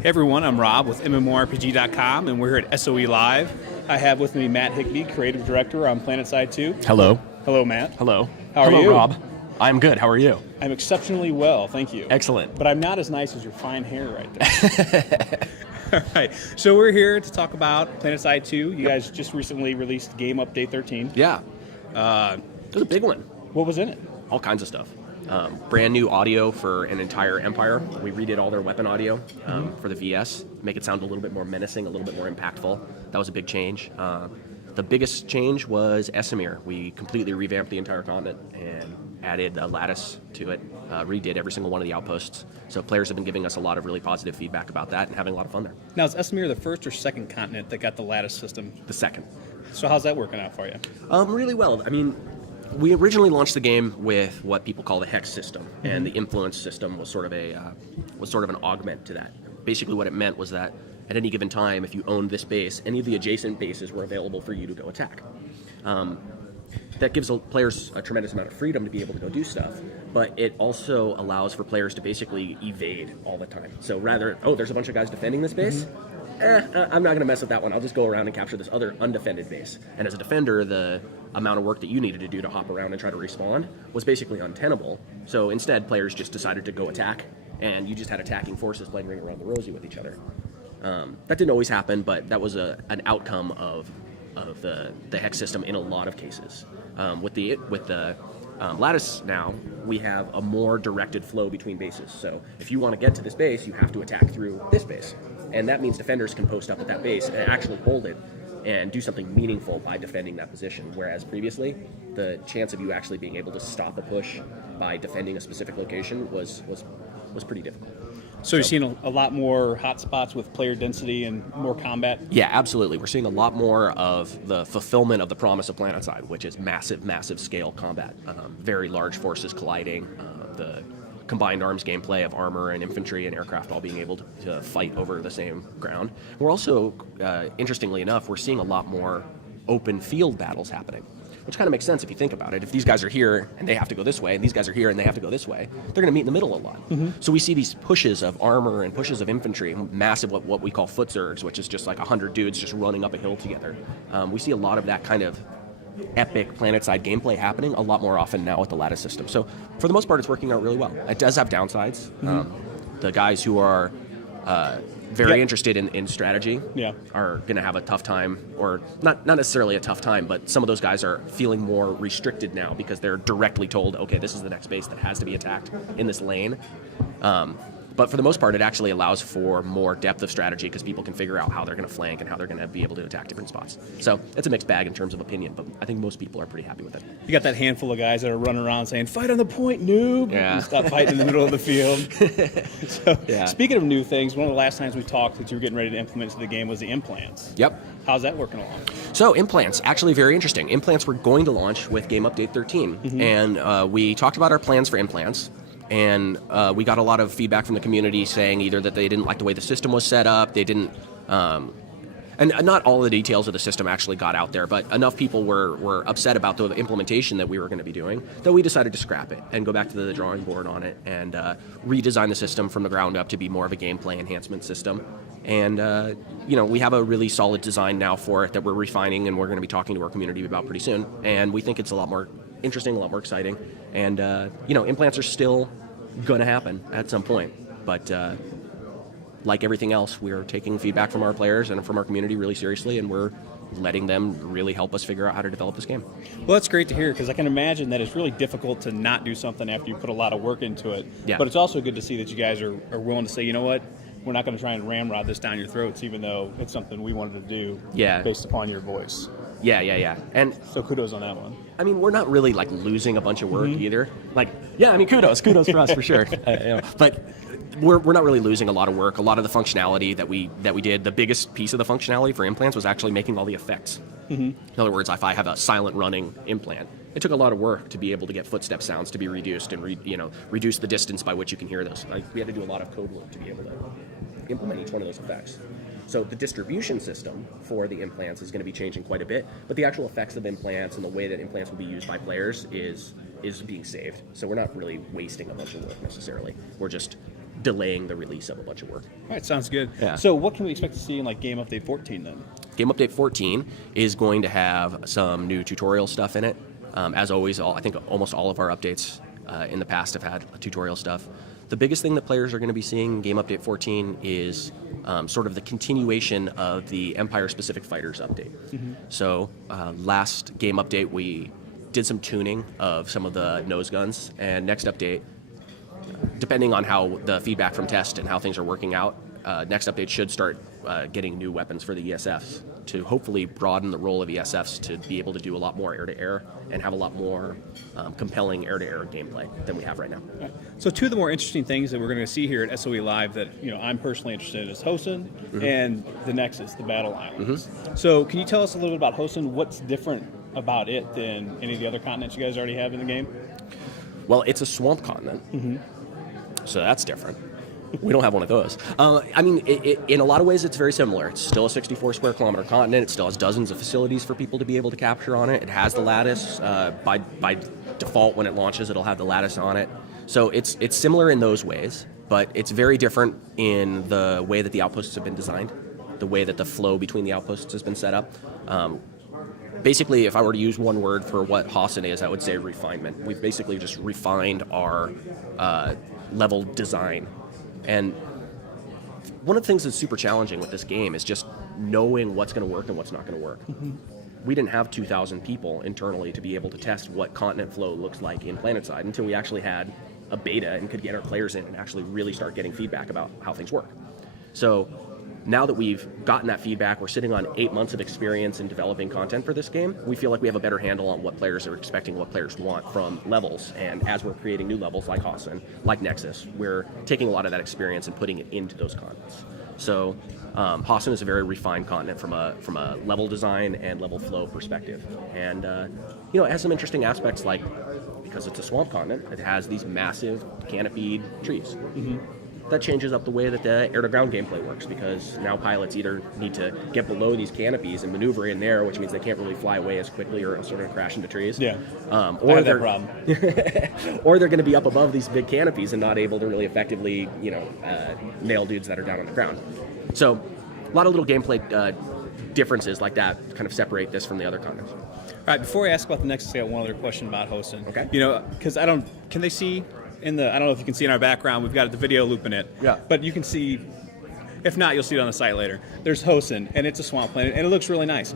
Hey everyone, I'm Rob with MMORPG.com, and we're here at SOE Live. I have with me Matt Higby, Creative Director on Planetside 2. Hello. Hello, Matt. Hello. How are you? Hello, Rob. I'm good. How are you? I'm exceptionally well, thank you. Excellent. But I'm not as nice as your fine hair right there. All right, so we're here to talk about Planetside 2. You guys just recently released Game Update 13. Yeah. It was a big one. What was in it? All kinds of stuff. Brand new audio for an entire empire. We redid all their weapon audio for the VS, make it sound a little bit more menacing, a little bit more impactful. That was a big change. The biggest change was Esamir. We completely revamped the entire continent and added a lattice to it, redid every single one of the outposts. So players have been giving us a lot of really positive feedback about that and having a lot of fun there. Now, is Esamir the first or second continent that got the lattice system? The second. So how's that working out for you? Really well. I mean, we originally launched the game with what people call the hex system, and the influence system was sort of an augment to that. Basically, what it meant was that at any given time, if you owned this base, any of the adjacent bases were available for you to go attack. That gives players a tremendous amount of freedom to be able to go do stuff, but it also allows for players to basically evade all the time. So rather, there's a bunch of guys defending this base. I'm not going to mess with that one. I'll just go around and capture this other undefended base. And as a defender, the amount of work that you needed to do to hop around and try to respawn was basically untenable. So instead, players just decided to go attack, and you just had attacking forces playing Ring Around the Rosie with each other. That didn't always happen, but that was an outcome of the hex system in a lot of cases. With the lattice now, we have a more directed flow between bases. So if you want to get to this base, you have to attack through this base. And that means defenders can post up at that base and actually hold it and do something meaningful by defending that position. Whereas previously, the chance of you actually being able to stop a push by defending a specific location was pretty difficult. So you're seeing a lot more hotspots with player density and more combat? Yeah, absolutely. We're seeing a lot more of the fulfillment of the promise of Planetside, which is massive, massive scale combat. Very large forces colliding, the combined arms gameplay of armor and infantry and aircraft all being able to fight over the same ground. We're also, interestingly enough, we're seeing a lot more open field battles happening, which kind of makes sense if you think about it. If these guys are here and they have to go this way, and these guys are here and they have to go this way, they're going to meet in the middle a lot. So we see these pushes of armor and pushes of infantry, massive what we call foot zergs, which is just like 100 dudes just running up a hill together. We see a lot of that kind of epic Planetside gameplay happening a lot more often now with the lattice system. So for the most part, it's working out really well. It does have downsides. The guys who are very interested in strategy are going to have a tough time, or not necessarily a tough time, but some of those guys are feeling more restricted now because they're directly told, okay, this is the next base that has to be attacked in this lane. But for the most part, it actually allows for more depth of strategy because people can figure out how they're going to flank and how they're going to be able to attack different spots. So it's a mixed bag in terms of opinion, but I think most people are pretty happy with it. You got that handful of guys that are running around saying, fight on the point, noob! Yeah. And stop fighting in the middle of the field. Speaking of new things, one of the last times we talked that you were getting ready to implement into the game was the implants. Yep. How's that working along? So implants, actually very interesting. Implants were going to launch with Game Update 13, and we talked about our plans for implants. And we got a lot of feedback from the community saying either that they didn't like the way the system was set up, they didn't, and not all the details of the system actually got out there, but enough people were upset about the implementation that we were going to be doing that we decided to scrap it and go back to the drawing board on it and redesign the system from the ground up to be more of a gameplay enhancement system. And we have a really solid design now for it that we're refining and we're going to be talking to our community about pretty soon. And we think it's a lot more interesting, a lot more exciting. And, implants are still going to happen at some point. But like everything else, we're taking feedback from our players and from our community really seriously, and we're letting them really help us figure out how to develop this game. Well, that's great to hear, because I can imagine that it's really difficult to not do something after you put a lot of work into it. Yeah. But it's also good to see that you guys are willing to say, you know what, we're not going to try and ramrod this down your throats, even though it's something we wanted to do based upon your voice. Yeah. And so kudos on that one. I mean, we're not really like losing a bunch of work either. Kudos for us for sure. But we're not really losing a lot of work. A lot of the functionality that we did, the biggest piece of the functionality for implants was actually making all the effects. In other words, if I have a silent running implant, it took a lot of work to be able to get footstep sounds to be reduced and reduce the distance by which you can hear those. We had to do a lot of code work to be able to implement each one of those effects. So the distribution system for the implants is going to be changing quite a bit, but the actual effects of implants and the way that implants will be used by players is being saved. So we're not really wasting a bunch of work necessarily. We're just delaying the release of a bunch of work. All right, sounds good. Yeah. So what can we expect to see in like Game Update 14 then? Game Update 14 is going to have some new tutorial stuff in it. As always, I think almost all of our updates in the past have had tutorial stuff. The biggest thing that players are going to be seeing in Game Update 14 is sort of the continuation of the Empire-specific fighters update. So last Game Update, we did some tuning of some of the nose guns, and next update, depending on how the feedback from test and how things are working out, next update should start getting new weapons for the ESFs to hopefully broaden the role of ESFs to be able to do a lot more air-to-air and have a lot more compelling air-to-air gameplay than we have right now. Right. So two of the more interesting things that we're going to see here at SOE Live that I'm personally interested in is Hossin and the Nexus, the Battle Islands. So can you tell us a little bit about Hossin? What's different about it than any of the other continents you guys already have in the game? Well, it's a swamp continent, so that's different. We don't have one of those. I mean, in a lot of ways, it's very similar. It's still a 64 square kilometer continent. It still has dozens of facilities for people to be able to capture on it. It has the lattice. By default, when it launches, it'll have the lattice on it. So it's similar in those ways, but it's very different in the way that the outposts have been designed, the way that the flow between the outposts has been set up. Basically, if I were to use one word for what Hossin is, I would say refinement. We've basically just refined our level design. And one of the things that's super challenging with this game is just knowing what's going to work and what's not going to work. We didn't have 2,000 people internally to be able to test what continent flow looks like in Planetside until we actually had a beta and could get our players in and actually really start getting feedback about how things work. So now that we've gotten that feedback, we're sitting on 8 months of experience in developing content for this game. We feel like we have a better handle on what players are expecting, what players want from levels. And as we're creating new levels like Hossin, like Nexus, we're taking a lot of that experience and putting it into those continents. So Hossin is a very refined continent from a level design and level flow perspective. And it has some interesting aspects, like because it's a swamp continent, it has these massive canopied trees. That changes up the way that the air-to-ground gameplay works, because now pilots either need to get below these canopies and maneuver in there, which means they can't really fly away as quickly or else they're going to crash into trees. Yeah, or that problem. Or they're going to be up above these big canopies and not able to really effectively, nail dudes that are down on the ground. So a lot of little gameplay differences like that kind of separate this from the other continents. All right, before I ask about the Nexus, I got one other question about Hossin. Okay. Because can they see I don't know if you can see in our background, we've got the video loop in it. Yeah. But you can see, if not, you'll see it on the site later. There's Hossin, and it's a swamp planet, and it looks really nice.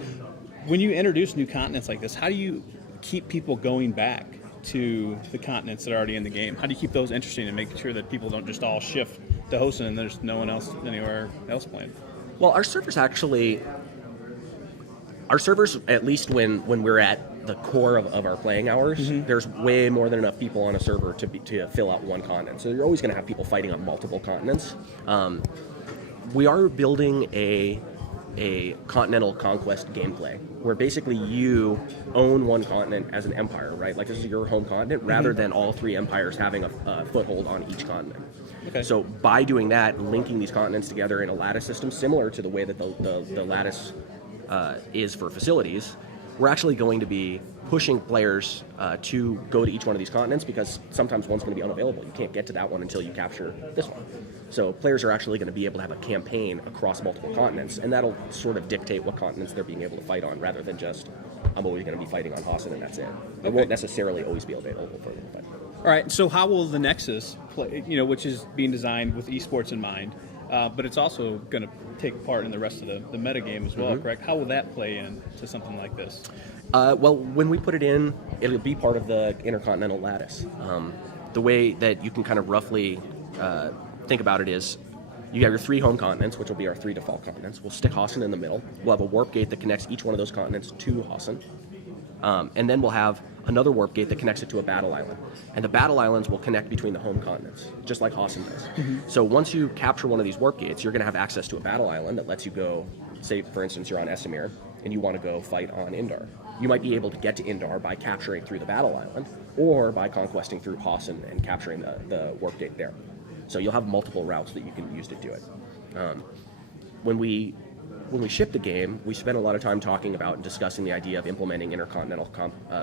When you introduce new continents like this, how do you keep people going back to the continents that are already in the game? How do you keep those interesting and make sure that people don't just all shift to Hossin and there's no one else anywhere else playing? Well, our servers, at least when we're at the core of our playing hours, there's way more than enough people on a server to fill out one continent. So you're always going to have people fighting on multiple continents. We are building a continental conquest gameplay where basically you own one continent as an empire, right? Like this is your home continent, rather than all three empires having a foothold on each continent. Okay. So by doing that, linking these continents together in a lattice system similar to the way that the lattice is for facilities, we're actually going to be pushing players to go to each one of these continents, because sometimes one's going to be unavailable. You can't get to that one until you capture this one. So players are actually going to be able to have a campaign across multiple continents, and that'll sort of dictate what continents they're being able to fight on, rather than just, I'm always going to be fighting on Hossin and that's it. It won't necessarily always be available for them. But. All right, so how will the Nexus play, which is being designed with eSports in mind, but it's also going to take part in the rest of the metagame as well, correct? How will that play into something like this? Well, when we put it in, it'll be part of the Intercontinental Lattice. The way that you can kind of roughly think about it is, you have your three home continents, which will be our three default continents. We'll stick Hossin in the middle. We'll have a warp gate that connects each one of those continents to Hossin. And then we'll have another warp gate that connects it to a battle island. And the battle islands will connect between the home continents, just like Hossin does. So once you capture one of these warp gates, you're going to have access to a battle island that lets you go, say, for instance, you're on Esamir, and you want to go fight on Indar. You might be able to get to Indar by capturing through the battle island, or by conquesting through Hossin and capturing the warp gate there. So you'll have multiple routes that you can use to do it. When we shipped the game, we spent a lot of time talking about and discussing the idea of implementing intercontinental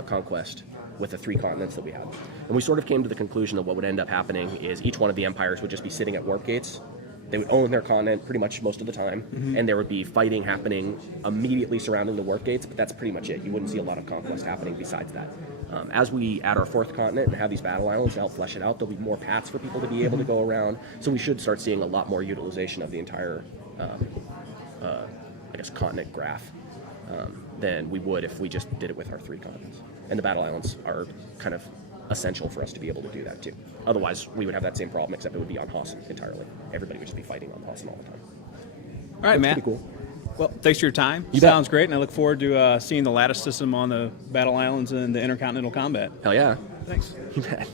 conquest with the 3 continents that we had. And we sort of came to the conclusion that what would end up happening is each one of the empires would just be sitting at warp gates. They would own their continent pretty much most of the time, and there would be fighting happening immediately surrounding the warp gates, but that's pretty much it. You wouldn't see a lot of conquest happening besides that. As we add our 4th continent and have these battle islands to help flesh it out, there'll be more paths for people to be able to go around, so we should start seeing a lot more utilization of the entire, I guess, continent graph than we would if we just did it with our 3 continents. And the battle islands are kind of essential for us to be able to do that too. Otherwise, we would have that same problem, except it would be on Hossin entirely. Everybody would just be fighting on Hossin all the time. All right, That's Matt. pretty cool. Well, thanks for your time. You bet. Sounds great, and I look forward to seeing the lattice system on the battle islands and the intercontinental combat. Hell yeah. Thanks. You bet.